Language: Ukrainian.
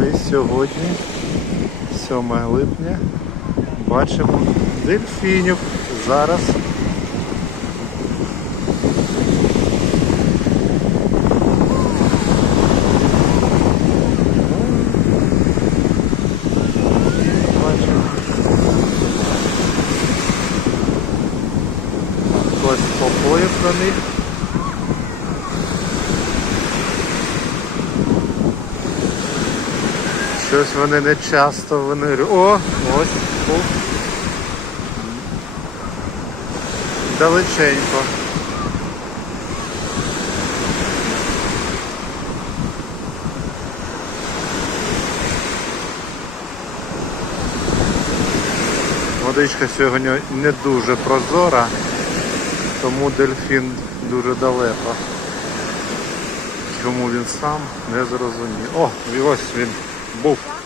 Ми сьогодні, 7 липня, бачимо дельфінів. Зараз бачимо. Хтось поплив на них. Щось вони не часто винирюють. О, ось. О. Далеченько. Водичка сьогодні не дуже прозора, тому дельфін дуже далеко. Чому він сам не зрозумів. О, ось він Boom.